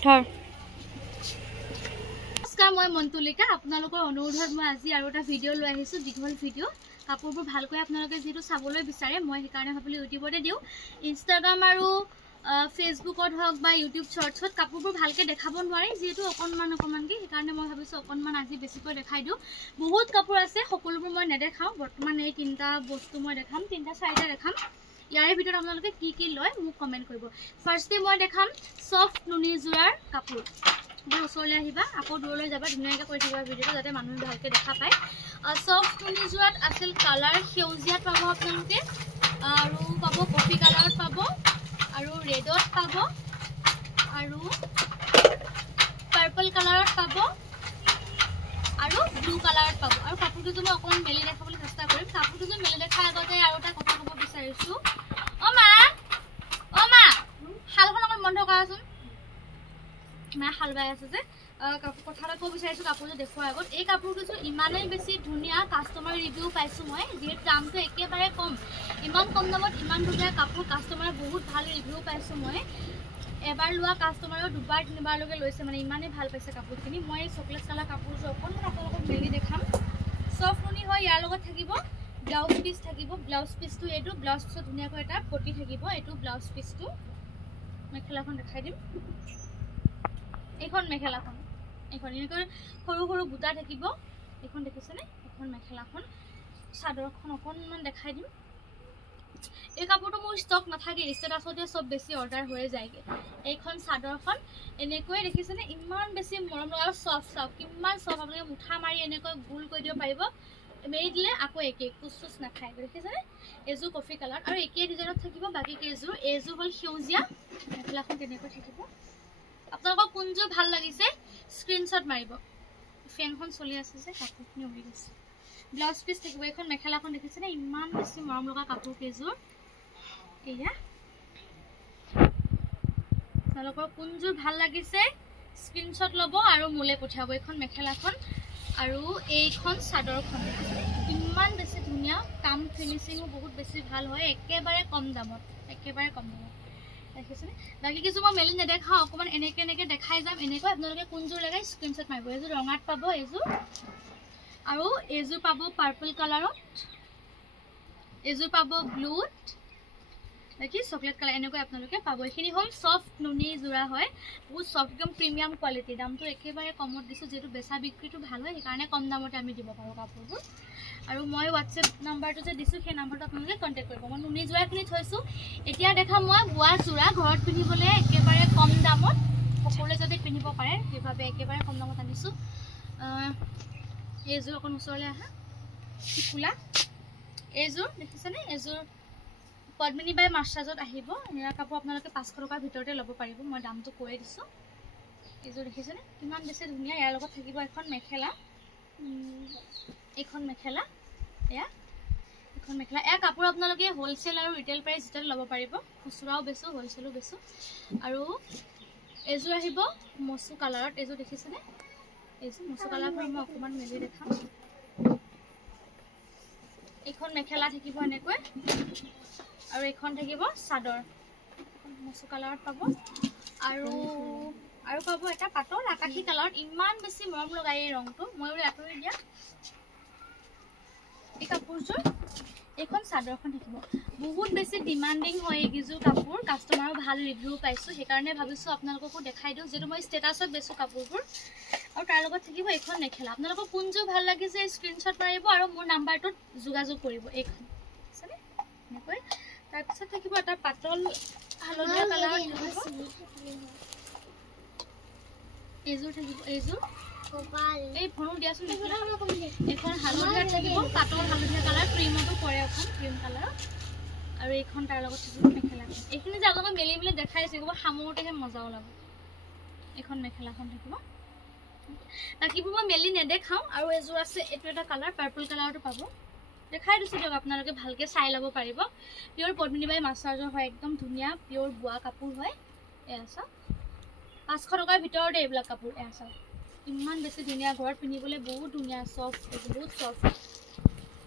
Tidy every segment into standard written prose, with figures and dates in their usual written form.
নমস্কাৰ, মই মন্তুলিকা। আপোনালোকৰ অনুৰোধত মই আজি আৰু এটা ভিডিঅ' লৈ আহিছোঁ, দীঘল ভিডিঅ'। কাপোৰবোৰ ভালকৈ আপোনালোকে যিহেতু চাবলৈ বিচাৰে, মই সেইকাৰণে ভাবিলোঁ ইউটিউবতে দিওঁ। ইনষ্টাগ্ৰাম আৰু ফেচবুকত হওক বা ইউটিউব শ্বৰ্টছত কাপোৰবোৰ ভালকৈ দেখাব নোৱাৰি, যিহেতু অকণমানকৈ, সেইকাৰণে মই ভাবিছোঁ অকণমান আজি বেছিকৈ দেখাই দিওঁ। বহুত কাপোৰ আছে, সকলোবোৰ মই নেদেখাওঁ। বৰ্তমান এই 3টা বস্তু মই দেখাম, 3-4টা দেখাম। ইয়াৰে ভিতৰত আপোনালোকে কি লয় মোক কমেণ্ট কৰিব। ফাৰ্ষ্টে মই দেখাম ছফ্ট নুনি যোৰাৰ কাপোৰ। মোৰ ওচৰলৈ আহিবা, আকৌ দূৰলৈ যাবা, ধুনীয়াকৈ কৰি থাকিবা ভিডিঅ'টো, যাতে মানুহে ভালকৈ দেখা পায়। ছফ্ট নুনি যোৰাত আছিল কালাৰ সেউজীয়াত পাব আপোনালোকে, আৰু পাব কফি কালাৰত পাব, আৰু ৰেডত পাব, আৰু পাৰ্পল কালাৰত পাব, আৰু ব্লু কালাৰত পাব। আৰু কাপোৰটো মই অকণমান মেলি দেখাবলৈ চেষ্টা কৰিম। কাপোৰটো মেলি দেখাৰ আগতে আৰু এটা কথা ক'ব বিচাৰিছোঁ। অ' মা শালখন অকণ বন্ধ কৰাচোন। মায়ে শাল বাই আছে যে, কথা এটা ক'ব বিচাৰিছোঁ কাপোৰটো দেখুৱাৰ আগত। এই কাপোৰটো ইমানেই বেছি ধুনীয়া, কাষ্টমাৰ ৰিভিউ পাইছোঁ মই, যিহেতু দামটো একেবাৰে কম। ইমান কম দামত ইমান ধুনীয়া কাপোৰ, কাষ্টমাৰে বহুত ভাল ৰিভিউ পাইছোঁ মই। এবাৰ লোৱা কাষ্টমাৰেও 2-3বাৰলৈকে লৈছে, মানে ইমানেই ভাল পাইছে কাপোৰখিনি। মই এই চকলেট কালাৰ কাপোৰযোৰ অকণমান আপোনালোকক মেলি দেখাম। ছফ্ট নুনি হয়, ইয়াৰ লগত থাকিব ব্লাউজ পিচ থাকিব। ব্লাউজ পিচটো এইটো, ব্লাউজ পিছত ধুনীয়াকৈ এটা পটি থাকিব। এইটো ব্লাউজ পিচটো, মেখেলাখন দেখাই দিম। এইখন মেখেলাখন, এইখন এনেকৈ সৰু সৰু বুটা থাকিব। এইখন দেখিছেনে? এইখন মেখেলাখন, চাদৰখন অকণমান দেখাই দিম। এই কাপোৰটো মোৰ ষ্টক নাথাকে, ষ্টেটাছতে চব বেছি অৰ্ডাৰ হৈ যায়গৈ। এইখন চাদৰখন এনেকৈ দেখিছেনে? ইমান বেছি মৰম লগা আৰু চফ্ট, কিমান চফ্ট। আপোনালোকে মুঠা মাৰি এনেকৈ গোল কৰি দিব পাৰিব, মেৰি দিলে আকৌ একেই, কোচ নাখায়। দেখিছেনে? এইযোৰ কফি কালাৰ, আৰু একেই ডিজাইনত থাকিব বাকী কেইযোৰ। এইযোৰ হ'ল সেউজীয়া, মেখেলাখন তেনেকৈ থাকিব। আপোনালোকৰ কোনযোৰ ভাল লাগিছে স্ক্ৰীনশ্বট মাৰিব। ফেনখন চলি আছে যে কাপোৰখিনি উৰি গৈছে। ব্লাউজ পিচ থাকিব। এইখন মেখেলাখন দেখিছেনে? ইমান বেছি মৰম লগা কাপোৰ কেইযোৰ। এয়া আপোনালোকৰ কোনযোৰ ভাল লাগিছে স্ক্ৰীনশ্বট ল'ব আৰু মোলৈ পঠিয়াব। এইখন মেখেলাখন আৰু এইখন চাদৰখন ইমান বেছি ধুনীয়া, কাম ফিনিচিঙো বহুত বেছি ভাল হয়, একেবাৰে কম দামত, দেখিছেনে? বাকী কিছু মই মেলি নেদেখাওঁ, অকণমান এনেকৈ দেখাই যাম। এনেকৈ আপোনালোকে কোনযোৰ লাগে স্ক্ৰীনশ্বট মাৰিব। এইযোৰ ৰঙাত পাব, এইযোৰ, আৰু এইযোৰ পাব পাৰ্পল কালাৰত, এইযোৰ পাব ব্লুত, বাকী চকলেট কালাৰ, এনেকৈ আপোনালোকে পাব। এইখিনি হ'ল ছফ্ট নুনি যোৰা হয়, বহুত ছফ্ট, একদম প্ৰিমিয়াম কোৱালিটি। দামটো একেবাৰে কমত দিছোঁ, যিহেতু বেচা বিক্ৰীটো ভাল হয়, সেইকাৰণে কম দামতে আমি দিব পাৰোঁ কাপোৰবোৰ। আৰু মই হোৱাটছএপ নাম্বাৰটো যে দিছোঁ, সেই নাম্বাৰটো আপোনালোকে কণ্টেক্ট কৰিব। মই নুনি যোৰাখিনি থৈছোঁ। এতিয়া দেখাম মই বোৱা যোৰা, ঘৰত পিন্ধিবলৈ একেবাৰে কম দামত, সকলোৱে যাতে পিন্ধিব পাৰে, সেইবাবে একেবাৰে কম দামত আনিছোঁ। এইযোৰ অকণ ওচৰলৈ আহা, টিকুলা। এইযোৰ দেখিছেনে? এইযোৰ পদ্মিনী বাই মাছৰাজত আহিব। এয়া কাপোৰ আপোনালোকে 500 টকাৰ ভিতৰতে ল'ব পাৰিব, মই দামটো কৈ দিছোঁ। এইযোৰ দেখিছেনে? কিমান বেছি ধুনীয়া। ইয়াৰ লগত থাকিব এখন মেখেলা, এইখন মেখেলা, এইখন মেখেলা। এয়া কাপোৰ আপোনালোকে হ'লচেল আৰু ৰিটেইল প্ৰাইচ যেতিয়া ল'ব পাৰিব, খুচুৰাও বেচোঁ, হ'লচেলো বেচোঁ। আৰু এইযোৰ আহিব মচু কালাৰত। এইযোৰ দেখিছেনে? এইযোৰ মচু কালাৰৰ পৰা মই অকণমান মেলি দেখাম। এইখন মেখেলা থাকিব এনেকৈ, আৰু এইখন থাকিব চাদৰ, মচু কালাৰত পাব। আৰু পাব এটা পাতল আকাশী কালাৰত, ইমান বেছি মৰম লগা এই ৰংটো। মই বোলে আঁতৰি দিয়া। এই কাপোৰযোৰ, এইখন চাদৰখন থাকিব। বহুত বেছি ডিমাণ্ডিং হয় এইকেইযোৰ কাপোৰ, কাষ্টমাৰো ভাল ৰিভিউ পাইছোঁ, সেইকাৰণে ভাবিছোঁ আপোনালোককো দেখাই দিওঁ, যিহেতু মই ষ্টেটাছত বেচোঁ কাপোৰবোৰ। আৰু তাৰ লগত থাকিব এইখন মেখেলা। আপোনালোকৰ কোনযোৰ ভাল লাগিছে স্ক্ৰীনশ্বট মাৰিব আৰু মোৰ নাম্বাৰটোত যোগাযোগ কৰিব। এইখন আছেনে? এনেকৈ। তাৰপিছত থাকিব এটা পাতল হালধীয়া কালাৰ, এইযোৰ থাকিব, এইযোৰ এই ফোনো দিয়াচোন। এইখন হালধীয়া থাকিব, পাতল হালধীয়া কালাৰ, ক্ৰীমতো পৰে, এখন ক্ৰীম কালাৰ। আৰু এইখন তাৰ লগত থাকিব মেখেলাখন। এইখিনি যে আপোনালোকে মেলি দেখাই আছে, ক'ব সামৰোতেহে মজা ওলাব। এইখন মেখেলাখন থাকিব। বাকীবোৰ মই মেলি নেদেখাওঁ। আৰু এযোৰ আছে, এইটো এটা কালাৰ, পাৰ্পল কালাৰটো পাব। দেখাই দিছোঁ দিয়ক, আপোনালোকে ভালকৈ চাই ল'ব পাৰিব। পিয়'ৰ পদ্মিনী বাই মাছৰাজৰ হয়, একদম ধুনীয়া পিয়'ৰ বোৱা কাপোৰ হয়। এয়া চাওক, 500 টকাৰ ভিতৰতে এইবিলাক কাপোৰ। এয়া চাওক, ইমান বেছি ধুনীয়া, ঘৰত পিন্ধিবলৈ বহুত ধুনীয়া, চফ্ট, বহুত চফ্ট।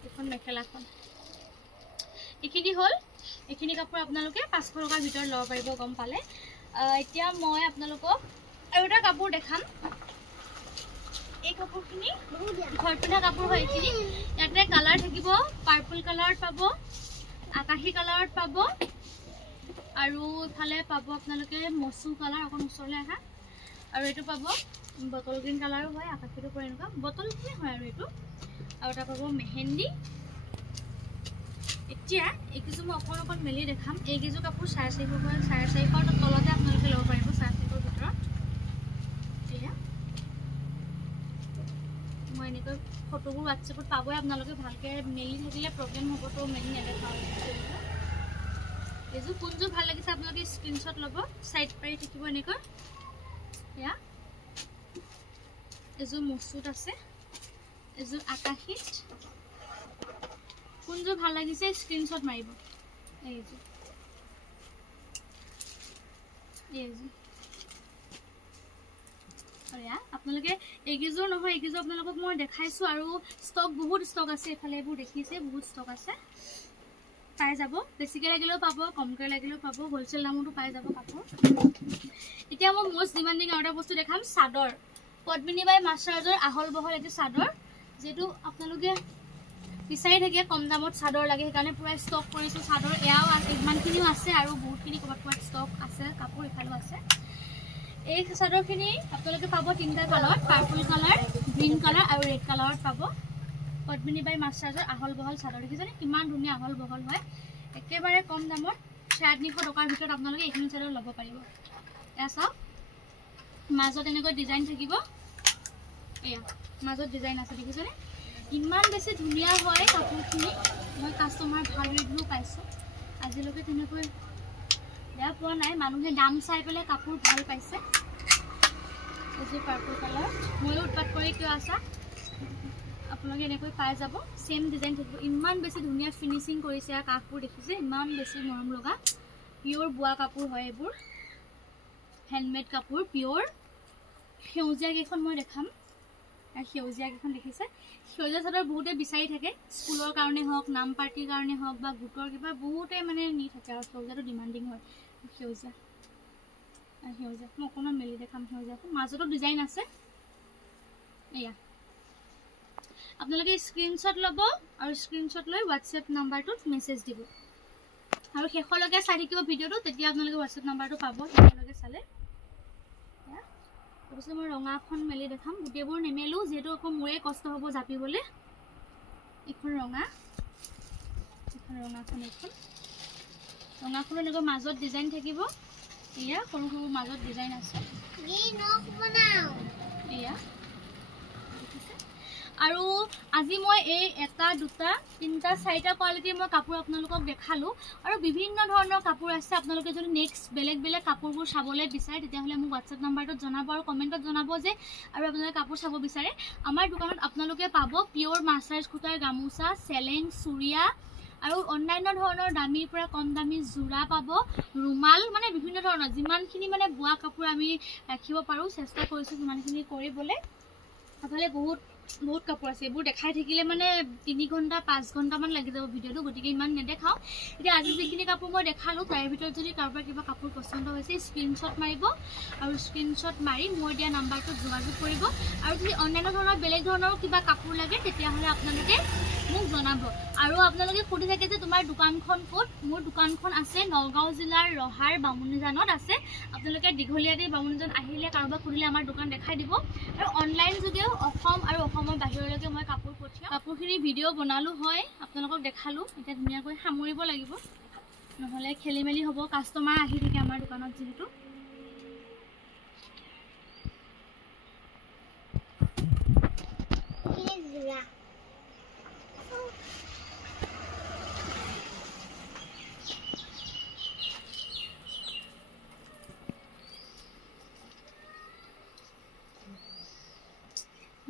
এইখন মেখেলাখন। এইখিনি হ'ল, এইখিনি কাপোৰ আপোনালোকে 500 টকাৰ ভিতৰত ল'ব পাৰিব, গম পালে। এতিয়া মই আপোনালোকক আৰু এটা কাপোৰ দেখাম এই কাপোৰখিনি ঘৰ পিন্ধা কাপোৰ হয় এইখিনি ইয়াতে কালাৰ থাকিব পাৰ্পল কালাৰত পাব আকাশী কালাৰত পাব আৰু ইফালে পাব আপোনালোকে মচু কালাৰ অকণ ওচৰলৈ আহা আৰু এইটো পাব বটল গ্ৰীণ কালাৰো হয় আকাশীটো পৰা এনেকুৱা বটল গ্ৰীণ হয় আৰু এইটো আৰু এটা পাব মেহেন্দি এতিয়া এইকেইযোৰ মই অকণ মেলি দেখাম এইকেইযোৰ কাপোৰ 450 হয় 450 তলতে আপোনালোকে ল'ব পাৰিব 450 ভিতৰত এয়া মই এনেকৈ ফটোবোৰ হোৱাটছএপত পাবই আপোনালোকে ভালকৈ মেলি থাকিলে প্ৰব্লেম হ'ব তো মেলি নেদেখাওঁ এইযোৰ কোনযোৰ ভাল লাগিছে আপোনালোকে স্ক্ৰীনশ্বট ল'ব চাইড পাৰি থাকিব এনেকৈ এয়া এইযোৰ মচুত আছে এইযোৰ আকাশীত কোনযোৰ ভাল লাগিছে স্ক্ৰীনশ্বট মাৰিব এইযোৰ এয়া আপোনালোকে এইকেইযোৰ নহয় এইকেইযোৰ আপোনালোকক মই দেখাইছোঁ আৰু ষ্টক বহুত ষ্টক আছে এইফালে এইবোৰ দেখিছে বহুত ষ্টক আছে পাই যাব বেছিকৈ লাগিলেও পাব কমকৈ লাগিলেও পাব হোলচেল দামতো পাই যাব কাপোৰ এতিয়া মই মোষ্ট ডিমাণ্ডিং আৰু এটা বস্তু দেখাম চাদৰ পদ্মিনী বাই মাষ্টাৰজৰ আহল বহল এটি চাদৰ যেটো আপোনালোকে বিচাৰি থাকে কম দামত চাদৰ লাগে সেইকাৰণে পুৰা ষ্টক কৰিছোঁ চাদৰ এয়াও ইমানখিনিও আছে আৰু বহুতখিনি ক'ৰবাত ষ্টক আছে কাপোৰ ইফালেও আছে এই চাদৰখিনি আপোনালোকে পাব তিনিটা কালাৰত পাৰ্পল কালাৰ গ্ৰীণ কালাৰ আৰু ৰেড কালাৰত পাব পদ্মিনী বাই মাষ্টাৰজৰ আহল বহল চাদৰ দেখিছেনে কিমান ধুনীয়া আহল বহল হয় একেবাৰে কম দামত 350 টকাৰ ভিতৰত আপোনালোকে এইখিনি চাদৰ ল'ব পাৰিব এয়া চাওক মাজত এনেকৈ ডিজাইন থাকিব এয়া মাজত ডিজাইন আছে দেখিছেনে ইমান বেছি ধুনীয়া হয় কাপোৰখিনি মই কাষ্টমাৰ ভাল ৰিভিউ পাইছোঁ আজিলৈকে তেনেকৈ বেয়া পোৱা নাই মানুহে দাম চাই পেলাই কাপোৰ ভাল পাইছে এই পাৰ্পল কালাৰ ময়ো উৎপাত কৰি কিয় আছা আপোনালোকে এনেকৈ পাই যাব সেম ডিজাইন থাকিব ইমান বেছি ধুনীয়া ফিনিচিং কৰিছে আৰু কাপোৰ দেখিছে ইমান বেছি মৰম লগা পিয়ৰ বোৱা কাপোৰ হয় এইবোৰ হেণ্ডমেড কাপোৰ পিয়ৰ সেউজীয়া কেইখন মই দেখাম সেউজীয়া কেইখন দেখিছে সেউজীয়া চাদৰ বহুতে বিচাৰি থাকে স্কুলৰ কাৰণে হওক নাম পাৰ্টিৰ কাৰণে হওক বা গোটৰ কিবা বহুতে মানে নি থাকে আৰু সেউজীয়াটো ডিমাণ্ডিং হয় সেউজীয়া মই অকণমান মেলি দেখাম সেউজীয়াখন মাজতো ডিজাইন আছে এয়া আপোনালোকে স্ক্ৰীনশ্বট ল'ব আৰু স্ক্ৰীনশ্বট লৈ হোৱাটছএপ নাম্বাৰটোত মেছেজ দিব আৰু শেষলৈকে চাই থাকিব ভিডিঅ'টো তেতিয়া আপোনালোকে হোৱাটছএপ নাম্বাৰটো পাব শেষলৈকে চালে তাৰপিছত মই ৰঙাখন মেলি দেখাম গোটেইবোৰ নেমেলোঁ যিহেতু আকৌ মোৰে কষ্ট হ'ব জাপিবলৈ এইখন ৰঙাখন এনেকৈ মাজত ডিজাইন থাকিব এয়া সৰু সৰু মাজত ডিজাইন আছে এয়া আৰু আজি মই এই এটা দুটা তিনিটা চাৰিটা কোৱালিটিৰ মই কাপোৰ আপোনালোকক দেখালোঁ আৰু বিভিন্ন ধৰণৰ কাপোৰ আছে আপোনালোকে যদি নেক্সট বেলেগ বেলেগ কাপোৰবোৰ চাবলৈ বিচাৰে তেতিয়াহ'লে মোক হোৱাটছএপ নাম্বাৰটোত জনাব আৰু কমেণ্টত জনাব যে আৰু আপোনালোকে কাপোৰ চাব বিচাৰে আমাৰ দোকানত আপোনালোকে পাব পিয়ৰ মাছাৰ্জ সূতাৰ গামোচা চেলেং চুৰিয়া আৰু অন্যান্য ধৰণৰ দামীৰ পৰা কম দামী জোৰা পাব ৰুমাল মানে বিভিন্ন ধৰণৰ যিমানখিনি মানে বোৱা কাপোৰ আমি ৰাখিব পাৰোঁ চেষ্টা কৰিছোঁ সিমানখিনি কৰিবলৈ আপোনালোকে বহুত কাপোৰ আছে এইবোৰ দেখাই থাকিলে মানে 3 ঘণ্টা 5 ঘণ্টামান লাগি যাব ভিডিঅ'টো গতিকে ইমান নেদেখাওঁ এতিয়া আজি যিখিনি কাপোৰ মই দেখালোঁ তাৰ ভিতৰত যদি কাৰোবাৰ কিবা কাপোৰ পচন্দ হৈছে স্ক্ৰীনশ্বট মাৰিব আৰু স্ক্ৰীনশ্বট মাৰি মই দিয়া নাম্বাৰটোত যোগাযোগ কৰিব আৰু যদি অন্যান্য ধৰণৰ বেলেগ ধৰণৰ কিবা কাপোৰ লাগে তেতিয়াহ'লে আপোনালোকে মোক জনাব আৰু আপোনালোকে সুধি থাকে যে তোমাৰ দোকানখন ক'ত মোৰ দোকানখন আছে নগাঁও জিলাৰ ৰহাৰ বামুণীজানত আছে আপোনালোকে দীঘলীয়াতে বামুণীজান আহিলে কাৰোবাক সুধিলে আমাৰ দোকান দেখাই দিব আৰু অনলাইন যদিও অসম আৰু অসমৰ বাহিৰলৈকে মই কাপোৰ পঠিয়াওঁ কাপোৰখিনি ভিডিঅ' বনালোঁ হয় আপোনালোকক দেখালোঁ এতিয়া ধুনীয়াকৈ সামৰিব লাগিব নহ'লে খেলি মেলি হ'ব কাষ্টমাৰ আহি থাকে আমাৰ দোকানত যিহেতু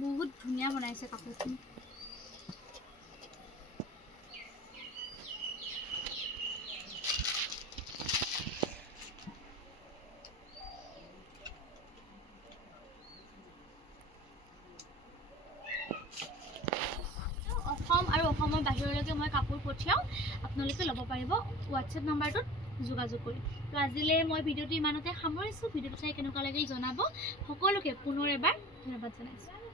বহুত ধুনীয়া বনাইছে কাপোৰখিনি অসম আৰু অসমৰ বাহিৰলৈকে মই কাপোৰ পঠিয়াওঁ আপোনালোকে ল'ব পাৰিব হোৱাটছএপ নাম্বাৰটোত যোগাযোগ কৰি তো আজিলৈ মই ভিডিঅ'টো ইমানতে সামৰিছোঁ ভিডিঅ'টো চাই কেনেকুৱা লাগিল জনাব সকলোকে পুনৰ এবাৰ ধন্যবাদ জনাইছোঁ